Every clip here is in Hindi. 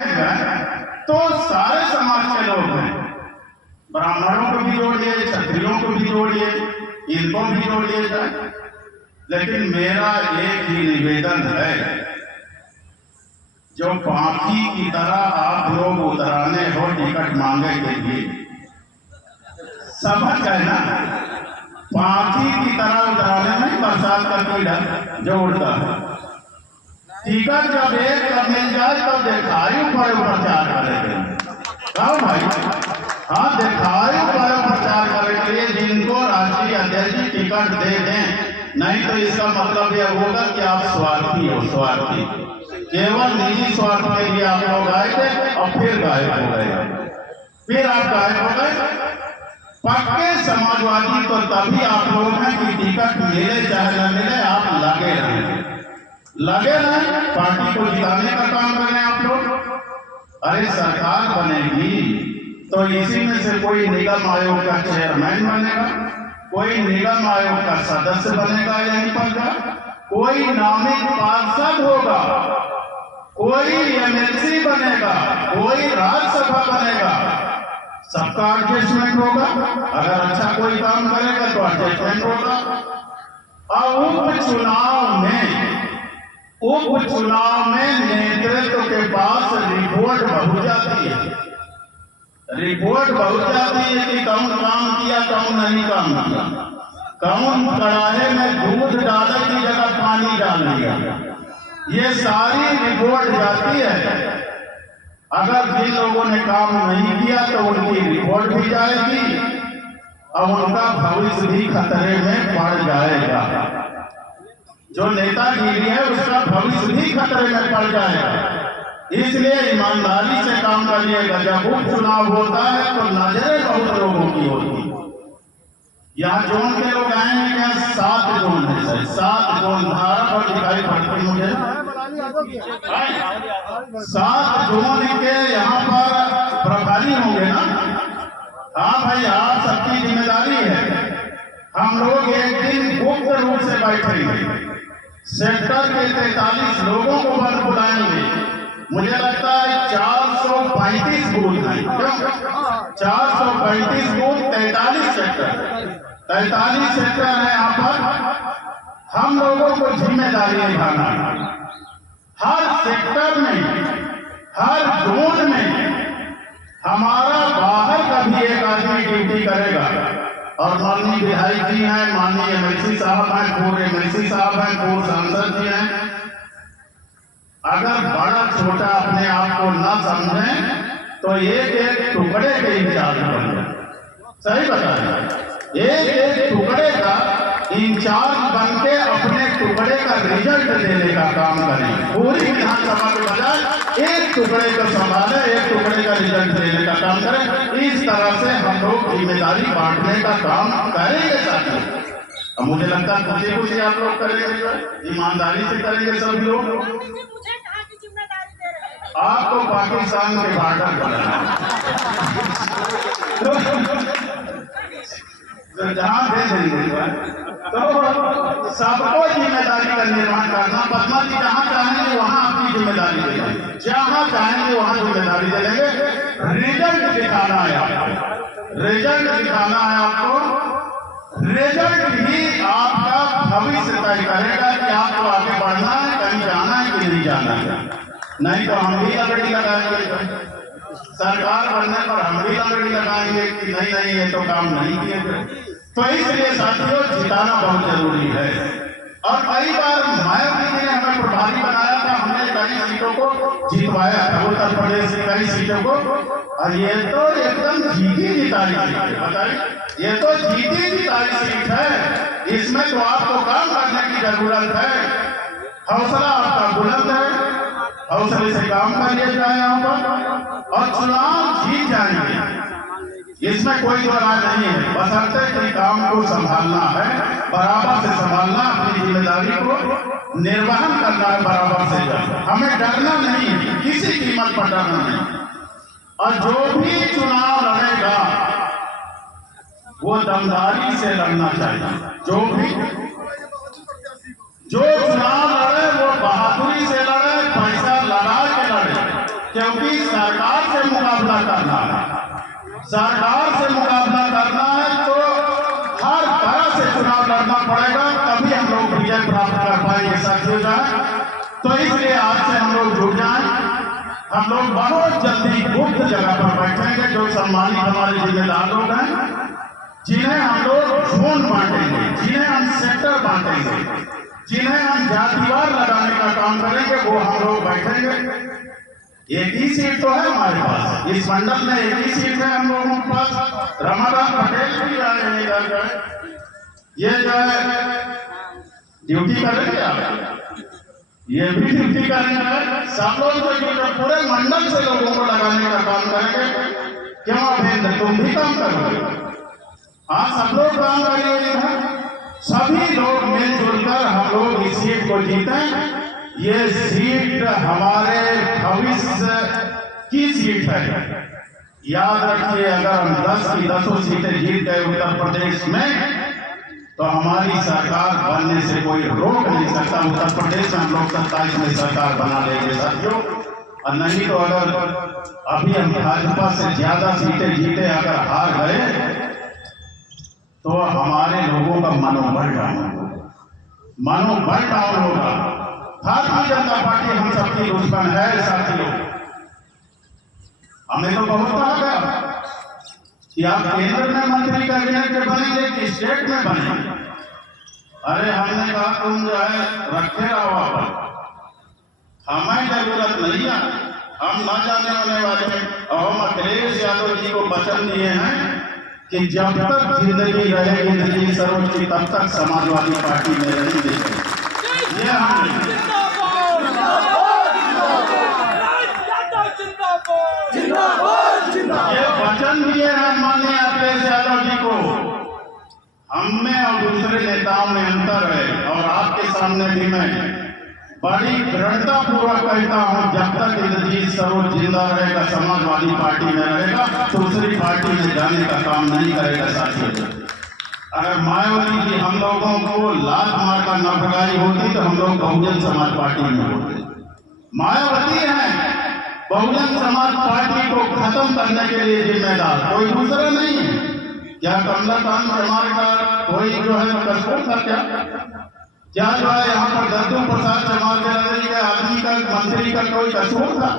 तो सारे समाज के लोग हैं, ब्राह्मणों को भी जोड़िए, क्षत्रियों को भी जोड़िए, इनको भी जोड़िए जाए। लेकिन मेरा एक ही निवेदन है, जो बाकी की तरह आप लोग उतराने हो टिकट मांगे के लिए, समझ गए ना? बाकी की तरह उतराने में बरसात का कीड़ा जो उड़ता है, टिकट जब एक का मिल जाए तो दिखाई पड़े प्रचार करेंगे। कहो भाई, हाँ, दिखाई पड़े प्रचार करने के लिए जिनको राष्ट्रीय अध्यक्ष टिकट दे दें, नहीं तो इसका मतलब यह होगा कि आप स्वार्थी हो, स्वार्थी, केवल निजी स्वार्थ के लिए आप लोग आए थे और फिर गायब हो गए। फिर आप गायब हो गए। पक्के समाजवादी तो तभी आप लोग हैं कि टिकट मिले चाहे न मिले, आप लगे रहें, पार्टी को जिताने का काम करें आप लोग। अरे सरकार बनेगी तो इसी में से कोई निगम आयोग का चेयरमैन बनेगा, कोई निगम आयोग का सदस्य बनेगा यहीं पर का, कोई नामित पार्षद होगा, कोई एमएलसी बनेगा, कोई राज्यसभा बनेगा, सबका एडजस्टमेंट होगा। अगर अच्छा कोई काम करेगा तो एडजस्टमेंट होगा। और उपचुनाव में नेतृत्व के पास रिपोर्ट बहुत जाती है, कि कौन काम किया, कौन नहीं काम किया, कौन कड़ाहे में दूध डालने की जगह पानी डाल दिया, ये सारी रिपोर्ट जाती है। अगर जिन लोगों ने काम नहीं किया तो उनकी रिपोर्ट भी जाएगी और उनका भविष्य भी खतरे में पड़ जाएगा। जो नेतागिरी है उसका भविष्य भी खतरे में पड़ जाएगा। इसलिए ईमानदारी से काम करिएगा। जब उपचुनाव होता है तो नजरें बहुत लोगों की होती है। यहाँ जोन के लोग आए हैं क्या? 7 जोन है सर, 7 जोन धारा पर दिखाई पड़ती मुझे। 7 जोन के यहाँ पर प्रभारी होंगे ना? हाँ भाई, आप सबकी जिम्मेदारी है। हम लोग एक दिन गुप्त रूप से बैठेंगे, सेक्टर के 43 लोगों को बुलाएंगे। मुझे लगता है 435 बूथ हैं, क्यों? 435 बूथ, 43 सेक्टर है। यहाँ पर हम लोगों को जिम्मेदारी निभाना है। हर सेक्टर में, हर जोन में हमारा बाहर का भी एक आदमी ड्यूटी करेगा। और माननीय विधायक जी हैं, माननीय एमएलसी साहब हैं, पूर्व एमएलसी साहब हैं, पूर्व सांसद जी हैं। अगर बड़ा छोटा अपने आप को न समझें तो एक टुकड़े के इंचार्ज बन जाए। सही बता रहे, एक टुकड़े का इंचार्ज बन के अपने टुकड़े का रिजल्ट देने का काम करें। पूरी विधानसभा के बजाय एक टुकड़े को संभाले, एक टुकड़े का रिजल्ट देने का काम करें। इस तरह से हम लोग जिम्मेदारी बांटने का काम करेंगे साथियों। अब मुझे लगता है कुछ आप लोग करेंगे, ईमानदारी से करेंगे सभी लोग। आपको पाकिस्तान के बॉर्डर पर तो जहां दे देंगे तो सबको जिम्मेदारी का निर्माण करना। पद्मा जी जहां चाहेंगे वहां अपनी जिम्मेदारी देंगे, जहां चाहेंगे वहां जिम्मेदारी दे देंगे। रिजल्ट दिखाना है आपको, रिजल्ट दिखाना है आपको। रिजल्ट ही आपका भविष्य तय करेगा कि आपको आगे बढ़ना है, कहीं जाना है कि नहीं जाना है। नहीं तो हम भी लकड़ी लगाएंगे, सरकार बनने पर हम भी लकड़ी लगाएंगे कि नहीं ये तो काम नहीं किए। तो इसलिए साथियों जिताना बहुत जरूरी है। और कई बार मायावती जी ने हमें प्रभारी बनाया था, हमने कई सीटों को जितवाया था, उत्तर प्रदेश की कई सीटों को। और ये तो एकदम जीती जिताई सीट है, बताइए, ये तो जीती जिताई सीट है। इसमें तो आपको काम करने की जरूरत है। हौसला आपका बुलंद है, हौसले से काम करिए जाए यहाँ पर और चुनाव जीत जाएंगे, इसमें कोई दो राय नहीं है। बशर्ते कि काम को संभालना है, बराबर से संभालना, अपनी जिम्मेदारी को निर्वहन करना है बराबर से। हमें डरना नहीं है, किसी कीमत पर डरना नहीं। और जो भी चुनाव लड़ेगा वो दमदारी से लड़ना चाहिए। जो चुनाव लड़े वो बहादुरी से लड़े, पैसा लगा के लड़े। क्योंकि सरकार से मुकाबला करना है, सरकार से मुकाबला करना है तो हर तरह से चुनाव लड़ना पड़ेगा, तभी हम लोग विजय प्राप्त कर पाएंगे साथियों। तो इसलिए आज से हम लोग जुड़ जाएं, हम लोग बहुत जल्दी गुप्त जगह पर बैठेंगे। जो सम्मानित हमारे जिम्मेदार लोग हैं, जिन्हें हम लोग जोन बांटेंगे, जिन्हें हम सेक्टर बांटेंगे, जिन्हें हम जातिवार लगाने का काम करेंगे, वो हम लोग बैठेंगे। एक ही सीट तो है हमारे पास, इस मंडल में एक ही सीट है हम लोगों के पास। रमाकांत पटेल भी आए हैं इधर, जो है ये जो है ड्यूटी करेंगे, आप ये भी ड्यूटी करेंगे। सब लोग जो पूरे मंडल से लोगों को लगाने का काम करेंगे। क्यों अभेंद्र, तुम भी काम करोगे? हाँ, सब लोग काम करेंगे, सभी लोग मिलजुल कर हम लोग इस सीट को जीतें। ये सीट हमारे भविष्य की सीट है। याद रखिए, अगर हम 10 की 10 सीटें जीत गए उत्तर प्रदेश में, तो हमारी सरकार बनने से कोई रोक नहीं सकता। उत्तर प्रदेश में हम लोग 27 में सरकार बना लेंगे साथियों। और नहीं तो अगर अभी हम भाजपा से ज्यादा सीटें जीते अगर हार गए, तो हमारे लोगों का मनोबल डाउन होगा। भारतीय जनता पार्टी हम सबकी दुश्मन है साथियों। हमें तो बहुत कहा गया कि आप केंद्र में मंत्री कैबिनेट के बनेंगे कि स्टेट में बनेंगे। अरे हमने कहा तुम जो है रखे रहो, हमें जरूरत नहीं है, हम न जाने होने वाले हैं। और हम अखिलेश यादव जी को वचन दिए हैं कि जब तक जिंदगी रहेगी रणजीत सरोज की, तब तक समाजवादी पार्टी में रहेंगे। ये वचन दिए हैं माननीय अखिलेश यादव जी को। हमें और दूसरे नेताओं में अंतर है, और आपके सामने भी मैं बड़ी दृढ़ता पूर्वक कहता हूं, जब तक रणजीत सरोज जिंदा रहेगा, समाजवादी पार्टी में रहेगा, दूसरी पार्टी में जाने का काम नहीं करेगा साथियों। अगर मायावती जी हम लोगों को लात मार कर न भगाई होती तो हम लोग बहुजन समाज पार्टी में होते। मायावती है बहुजन समाज पार्टी को खत्म करने के लिए जिम्मेदार, कोई दूसरा नहीं है। क्या कमलाकांत चमार का कोई जो है कसूर था? क्या जो है यहाँ पर दद्दू प्रसाद चमार के आदमी का, मंत्री का कोई कसूर था?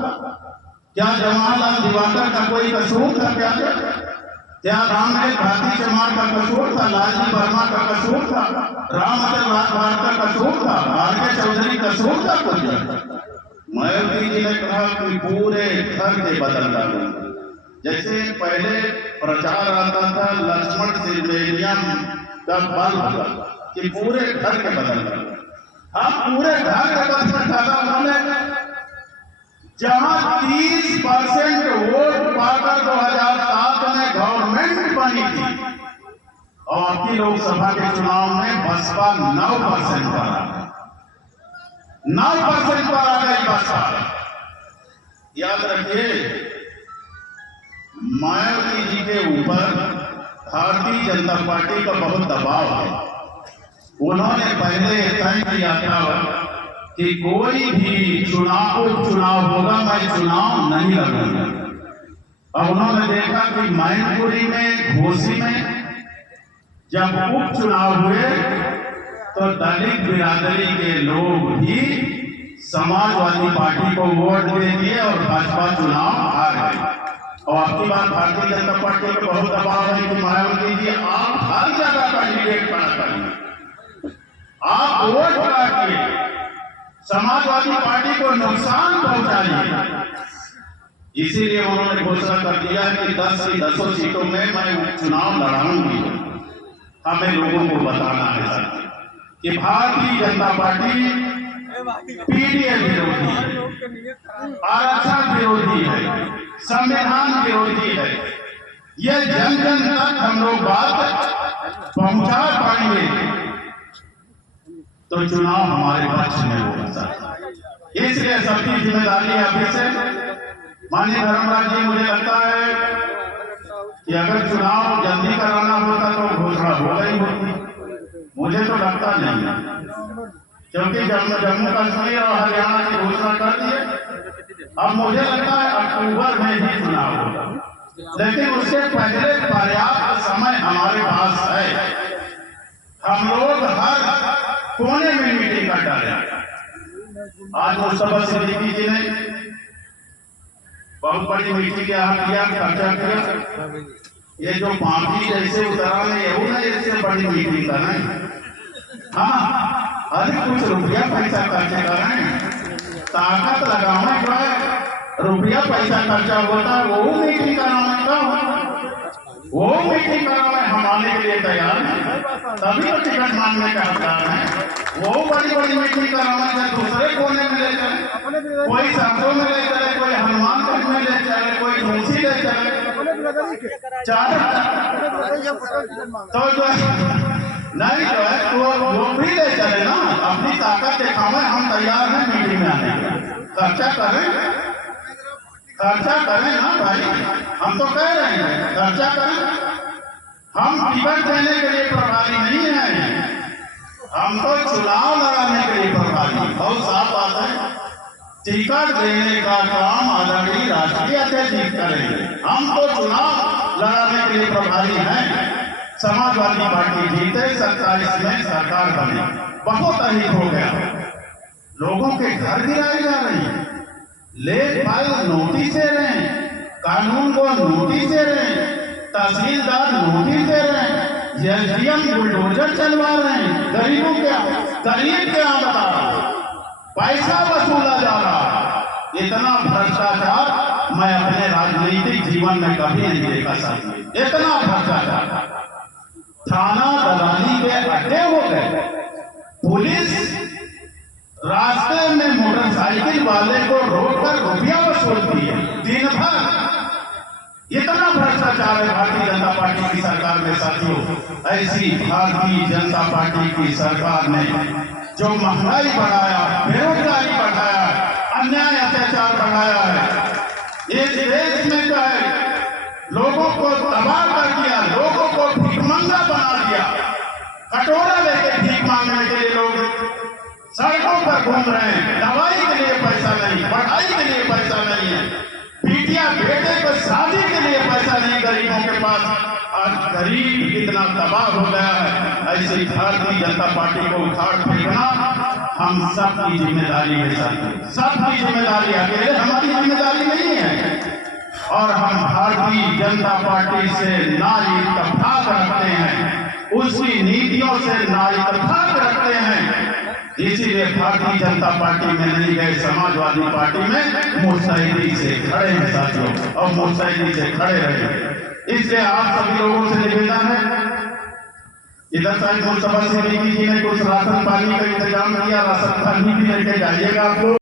क्या जवाहरलाल दिवाकर का कोई कसूर था? क्या रामदेव भारती चमार का कसूर था? लालजी वर्मा का कसूर था? रामचंद्र राजभर का कसूर था? आर.के. चौधरी कसूर था? कुछ मायावती जी ने कहा कि पूरे घर के बदल डालूं। जैसे पहले प्रचार आता था लक्ष्मण सिंह का बल कि पूरे घर के बदल डालूं, हम पूरे घर के बदल डाला। उन्होंने जहां 30% वोट पाकर 2007 में गवर्नमेंट बनी थी, और आपकी लोकसभा के चुनाव में बसपा 9% पर आ गई, 9% पर आ गई बसपा। याद रखिए, मायावती जी के ऊपर भारतीय जनता पार्टी का बहुत दबाव है। उन्होंने पहले तय किया था कि कोई भी उपचुनाव होगा, मैं चुनाव नहीं लड़ूंगा। और उन्होंने देखा कि मैनपुरी में, घोसी में जब उपचुनाव हुए तो दलित बिरादरी के लोग भी समाजवादी पार्टी को वोट दे दिए और भाजपा चुनाव हार गई। और आपकी बात भारतीय जनता पार्टी को बहुत दबाव है कि मायावती जी आप हर जगह कैंडिडेट खड़ा करिए, आप वोट काटिए, समाजवादी पार्टी को नुकसान पहुंचाइए। इसीलिए उन्होंने घोषणा कर दिया कि 10 की 10 सीटों में मैं चुनाव लड़ाऊंगी। हमें लोगों को बताना है कि भारतीय जनता पार्टी पीडीएस विरोधी है, आरक्षण विरोधी है, संविधान विरोधी है। ये जन जन तक हम लोग बात पहुंचा पाएंगे तो चुनाव हमारे पक्ष में होगा। इसलिए सबकी जिम्मेदारी है अभी से। माननीय धर्मराज जी, मुझे लगता है कि अगर चुनाव जल्दी कराना होता तो घोषणा हो गई होती, मुझे तो लगता नहीं है, क्योंकि जम्मू कश्मीर और हरियाणा की घोषणा कर दिए, अब मुझे लगता है अक्टूबर में ही चुनाव होगा, लेकिन उससे पहले पर्याप्त समय हमारे पास है। हम लोग हर कोने में मीटिंग कर डाले। आज मुस्तफा सिद्दीकी जी ने बहुत बड़ी मीटिंग यहाँ किया, चर्चा किया। ये जो पापी जैसे उतराने ये ना, इससे बड़ी मीटिंग कर रहे हैं। हाँ, अरे कुछ रुपया पैसा खर्चे कर रहे हैं, ताकत लगाने पर रुपया पैसा खर्चा होता है, वो मीटिंग कराने का, वो मीटिंग कराने हम आने के लिए तैयार हैं, तभी तो टिकट मांगने का हकदार है। वो बड़ी बड़ी मीटिंग कराने से दूसरे कोने में ले चले, कोई सरसों में ले चले, कोई हनुमानगढ़ में ले चले, कोई झूसी ले चले, तो जो नहीं जो है तो वो भी ले चले ना, अपनी ताकत दिखावे। हम तैयार हैं मीटिंग में आने के, खर्चा करें ना भाई, हम तो कह रहे हैं खर्चा करें। हम टिकट देने के लिए प्रभारी नहीं है, हम तो चुनाव लड़ाने के लिए प्रभारी। बहुत साफ बात है, टिकट देने का काम आदरणीय राष्ट्रीय अध्यक्ष जी करेंगे, हम तो चुनाव लड़ाने के लिए प्रभारी हैं। समाजवादी पार्टी जीते, 27 में सरकार बने, बहुत अधिक हो गया। लोगों के घर गिराए जा रहे हैं, लेट फाइल नोटिस दे रहे हैं, कानून को नोटिस दे रहे हैं, तहसीलदार नोटिस दे रहे हैं, एसडीएम बुलडोजर चलवा रहे हैं। गरीबों गरीब क्या बता, पैसा वसूला जा रहा। इतना भ्रष्टाचार मैं अपने राजनीतिक जीवन में कभी नहीं देखा साथी, इतना भ्रष्टाचार। थाना दलाली के अड्डे हो गए, पुलिस रास्ते में मोटरसाइकिल वाले को रोककर रुपया वसूलती है दिन भर। इतना भ्रष्टाचार है भारतीय जनता पार्टी की सरकार में साथियों। ऐसी भारतीय जनता पार्टी की सरकार ने जो महंगाई बढ़ाया, बेरोजगारी बढ़ाया, अन्याय अत्याचार बढ़ाया है, इस देश में जो है लोगों को तबाह कर दिया, लोगों को भीखमंगा बना दिया। कटोरा लेके भीख मांगने के लिए लोग सड़कों पर घूम रहे हैं, दवाई के लिए पैसा नहीं, पढ़ाई के लिए पैसा नहीं है, बेटिया बेटे को शादी के लिए पैसा नहीं गरीबों के पास। आज गरीब इतना तबाह हो गया है। ऐसे भारतीय जनता पार्टी को उखाड़ फेंकना हम सबकी जिम्मेदारी है साथियों, सबकी जिम्मेदारी, अकेले हमारी जिम्मेदारी नहीं है। और हम भारतीय जनता पार्टी से ना इत्तेफाक रखते हैं, उसकी नीतियों से ना इत्तेफाक रखते हैं, इसीलिए भारतीय जनता पार्टी में नहीं गए, समाजवादी पार्टी में मुस्तैदी से खड़े हैं साथियों, और मुस्तैदी से खड़े रहे। इसलिए आप सभी लोगों से निवेदन है, इधर साइड मुस्तफा सिद्दीकी जी ने कुछ राशन पानी का इंतजाम किया, राशन पानी भी लेके जाइएगा आप लोग।